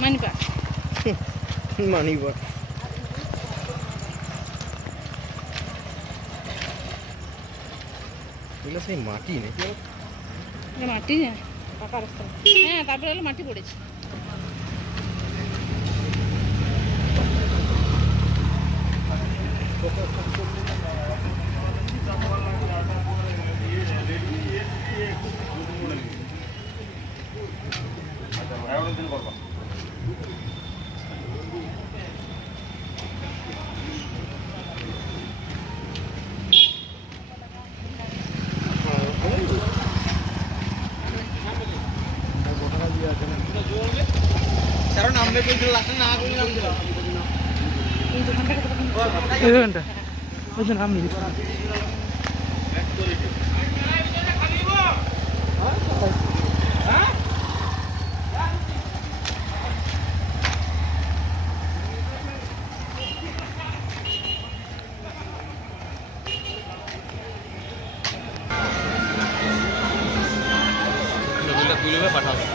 মানিপা মানিবা এগুলো সেই মাটি নাকি মাটি পাকা রাস্তা হ্যাঁ তারপরে হলো মাটি পড়েছে এই দোকানটা ওই যে নাম লিখে তুলে পাঠাবো